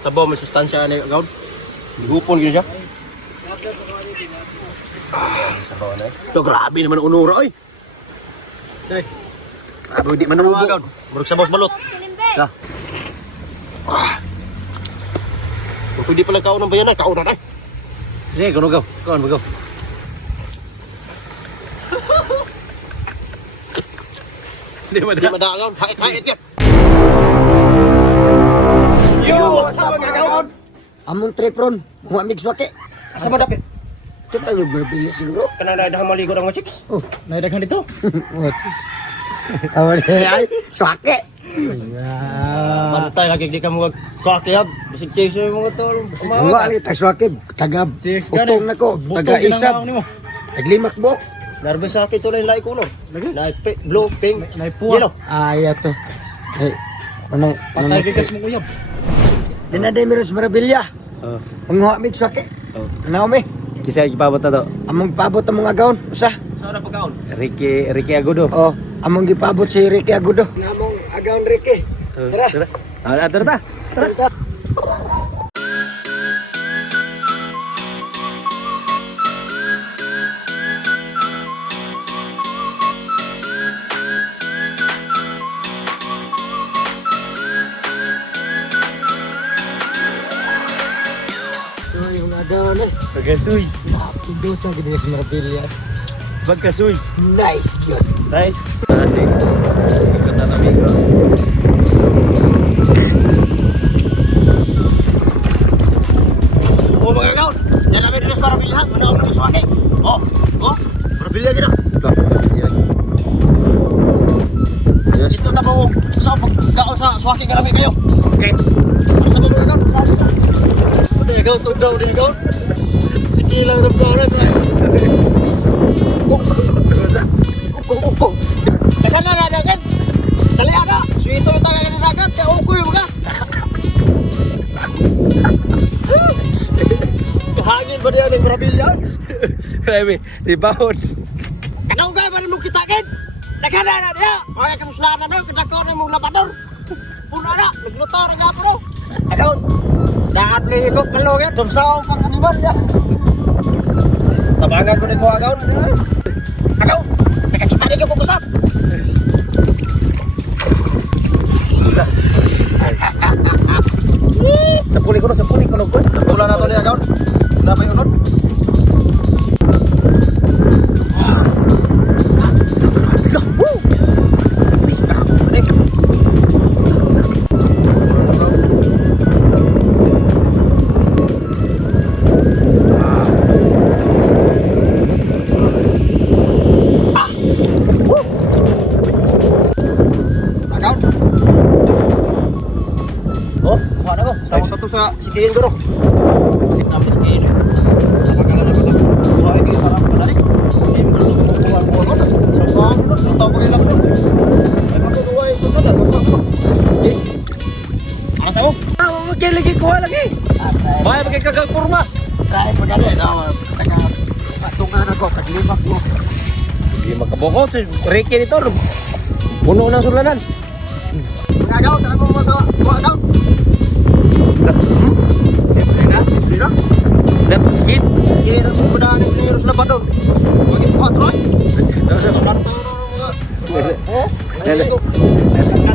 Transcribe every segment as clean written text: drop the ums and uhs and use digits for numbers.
sabaw may sustansya ni gaud. Gupon gyud siya. Sabaw na. Lo grabe naman ang unura oy. Dai. Grabe di manubo. Murag sabaw sa balot. Da. Kung di pala kaon ng bayanan, kaon na. Sige, kuno gaw. Kaon magaw. Di Madagaon, hait yan. Yo, what's up mga kaon? Among trip ron, mga mix wake. Asa ba dapit? Ito tayo berbili siguro. Kana na dahang maligo ng mga chicks. Oh, naidaghan dito. What chicks? Awal ay, swake. Bantay lagi di ka mo kakiyab. Bisig chase mo mga tol. Mga alita swake, taga utong nako, taga isab. Taglimak bok. Nervous sa akin tuloy lai kulo. Lai blue, pink, yellow. Ay ato. Eh, ano? Patay gigas mo uyab. Dinaday miros marabilya. Oh. Mga mix wake. Oh. Ano mi? Kisa ipabot na to. Among pabot ang mga gaon, usa. Sa pagkaon? Ricky Agudo. Oh, among gipabot si Ricky Agudo. Namong agaon Ricky. Tara. Tara ta. Tara. So, yung agaon eh. Pagkasuy. Nakido sa gini sa Marabilya. Pagkasuy. Nice yun. Nice. Asik. Ikot na amigo. Oh mga gaon. Yan namin rin sa Marabilya. Manaog na sa akin. Oh. Marabilya gina. Yes. Ito na mo sa pagkaon sa swaki ka namin kayo. Okay. Ano sa mga gaon? Udah gaon, tudaw, udah gaon. Sige lang na pala. Uko. Dagan na dagan. Dali ada. Suito ito kaya dagat. Sa ukoy mga. Kahangin ba diyan ng Marabilya? Grabe, di baon. Kanang gay ba nimo kitakin? Dagan na dia. Ay kamuslaan na daw kadako na mong labador. Puna na, nagluto ra gapo do. Agaon. Dapat ni ko kalog ya, tumsaw pang animal ya. Tabangan ko nito agaon. Agaon. Nakakita din ko kusap. Sapuli ko no. Tula na to ni agaon. Na may unod. Satu sa sikiin ko. Tapos sikiin. Napagalan na ko na. Kung ay para madali. Hindi mo ito kumukuha ko ako. Sa pang, luto ko ilang ko. Ay makukuha yung sunod. Okay. Ano sa mo? Lagi kuha lagi. Bahay magkakagpurma. Kahit pa gani, taga patungan ako, taglimak mo. Hindi makaboko. Ricky nito. Puno ng sulanan. Mga agaw, talaga mo mga agaw. Dino? Dapat skid. Kira ko ba ng virus na ba doon? Wagi buhat Roy.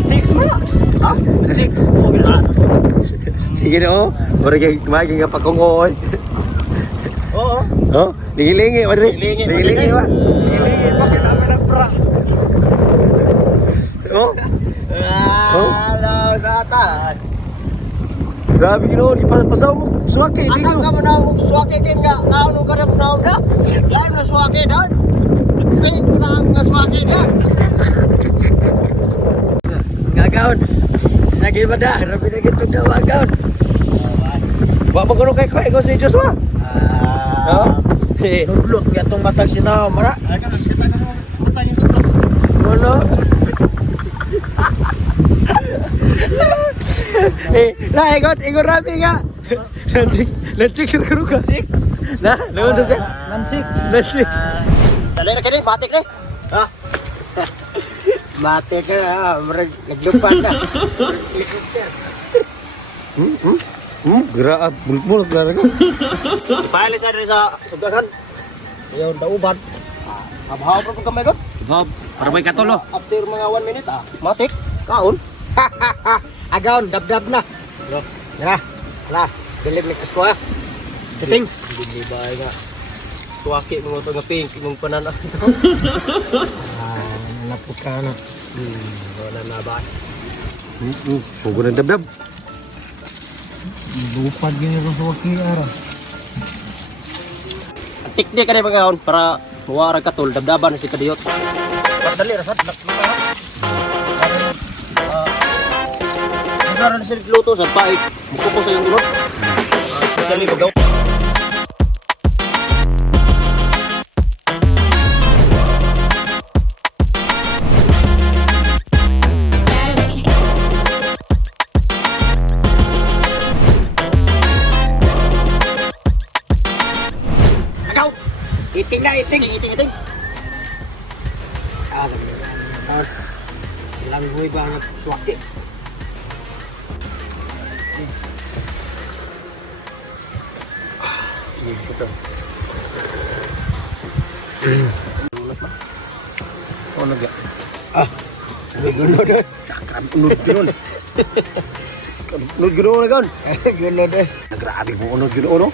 Six mo. Ha? Six. Oh, gina. Sige no. Ora kay kumaging ka pakungoy. Oo. Oh, lingi-lingi, padre. Lingi ba? Ilingi pa kinamin ng bra. Oh. Natan. Grabe gino, di pasaw mo. Suwaki, di Asal ka mo na suwaki kin nga naano ka na naon na. Lain na suwaki dan. Pay ko na ang suwaki na. Agaon. Lagi ba da? Rabi na gito daw agaon. Wa pa kuno kay ko si Joshua. Oh. Nudlot nga itong matag sinaw, mara. Ay ka kita ka mo patay sa to. Ano? Ikot rapi nga. Lanchik sir karo ka. 6. Na, lawan sa. Lansix. Dali na kini, batik ni. Ha? Mate ka na, naglupat na. Graab, bulbul talaga. Ipailis sa rin sa sugagan. Ayun, dauban. Kabahaw pa kung kamay ko. Bob, para may katulo. After mga 1 minute, matik, kaon. Agaon, dab-dab na. Tara, wala. Dilim ni Kasko ha. Settings. Hindi ba nga. Suwaki mga ito nga pink, yung panana. Napot ka na. Wala na ba? Hugo ng dabdab. Lupad gini ko sa wakil ara. Tikdi ka na mga kaon para muwarag katul, dabdaban si kadiyot. Pardali, rasat, nakmga. Nagkaroon na sila luto sa paik. Mukupo sa yung gulot. Dali, magaw. Iting na, iting. Iting. Langgoy ba ang swaki? Oh, nagya. May gunod eh. Unod gano'n. Unod gano'n na gano'n. Gunod eh. Grabe mo unod gano'n.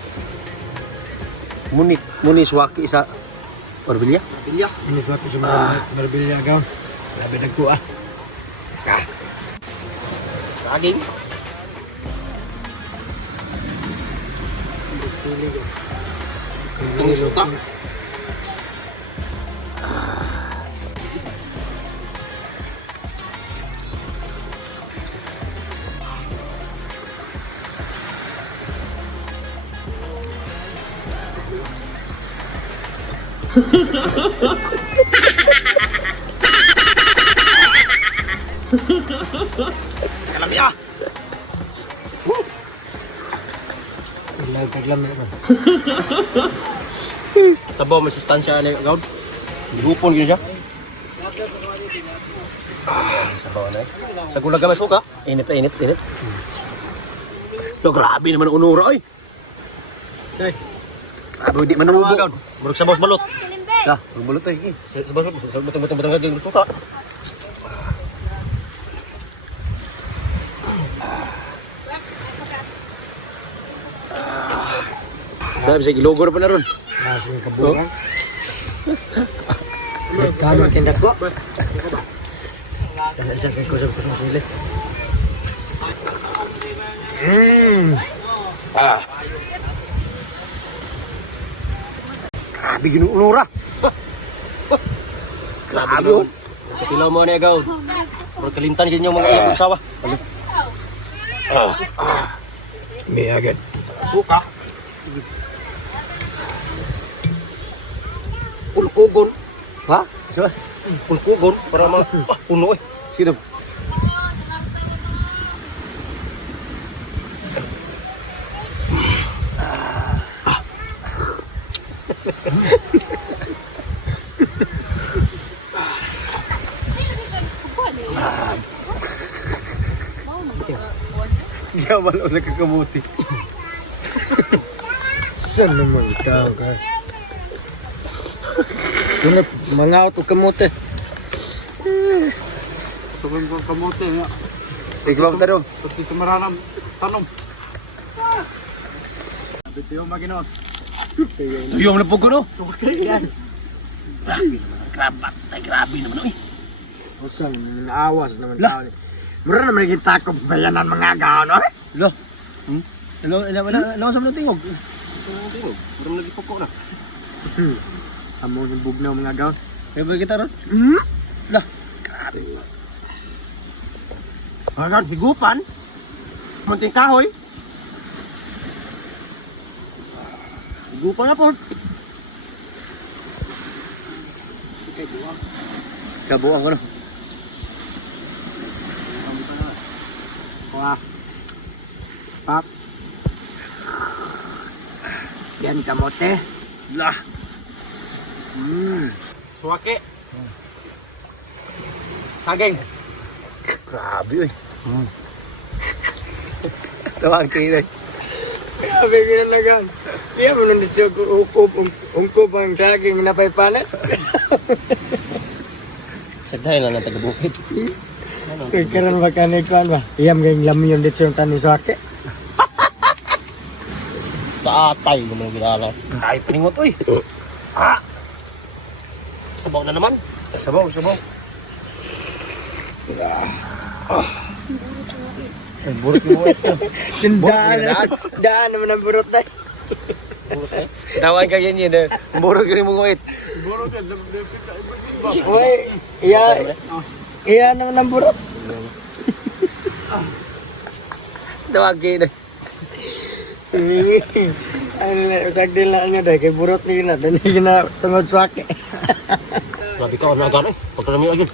Muni swaki sa Parbilya. Pilya. Ini swaki sa mga marbilya agaon. Labi nagko ah. Saging. Ang suka. Kalam ya. Ilaw taglam na ba? Sabaw may sustansya ni gaud. Gupon gyud siya. Sabaw na. Sa gulaga may suka. Init. Lo grabe naman ang unura oy. Day. Grabe di man Ano gaud? Murag sa balot. Dah, bulot ay. Sa balot, sa butang-butang gagawin suka. Sabi sa gilogor pa na ron. Nasa yung kabukan. Tama kindak ko. Dahil sa kay kusog-kusog sila. Grabe ginuunura. Grabe oh. Katilaw mo ni gaud. Murag kalimtan gyud yung mga usawa. May agad. Suka. Pulkugon. Ha? Pulkugon para puno eh. Sino? Yaman o sa kakamuti. Saan naman ikaw ka? Yun mga auto kamote. Tugin ko kamote nga. Ikaw ba tanong? Pati tumaranam tanom. Bitiyo magino. Tuyong na po ko no? Yan. Grabe naman oy. Saan? Naawas naman tao ni. Mura naman kita ko bayanan mga gaon. Lo. Ano sa mga tingog? Parang nagipoko na. Amo yung bugnaw mga gaon. Kaya ba kita ron? Lah. Grabe. Hanggang higupan. Munting kahoy. Higupan na po. Kabuang ko no? Wah. Pap. Yan kamote. Lah. Suwaki. Saging. Grabe oy. Tawag kayo Sabi ko na lagan. Iya mo nung dito ungkop ang saging na paipanet. Sagdahin lang ang taga-bukid. Karon ba kanikuan ba? Iyam gayong lamyon dito yung tanin sa ake. Taatay naman ang ginala. Ay, paningot, uy. Sabaw na naman. Sabaw. Burot mo ito. Daan naman ang burot na. Tawan ka yan yun. Burot ka rin mo ngawit. Uy, iya naman ang burot. Tawag kayo na. Sagdil na niya dahil kay burot ni na. Dahil na tungod sa ake. Grabe ka, nagan eh. Pagkarami agad.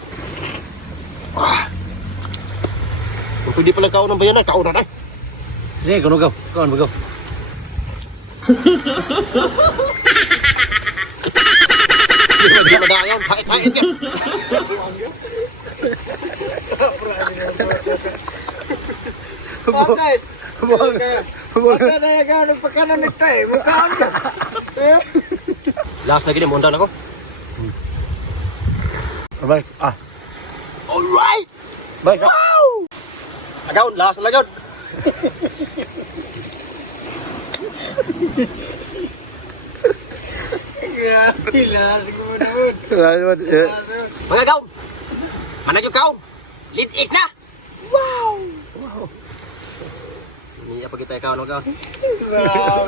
Kung pwede pala kaon ng bayanan, kaon na. Sige, kuno gaw. Kaon magaw. Hindi madayan, hait-hait yan. Bakit? Bakit na yung gano'n pagkanan nito eh? Mukhaan ka. Last na gini, mundan ako. Alright. Alright! Bye. Agaw, last na yun. Grabe, lasing mo naman. Mga gaon! Manag yung kaon! Litik na! Wow! Niya pag kita kaon, mga gaon. Wow.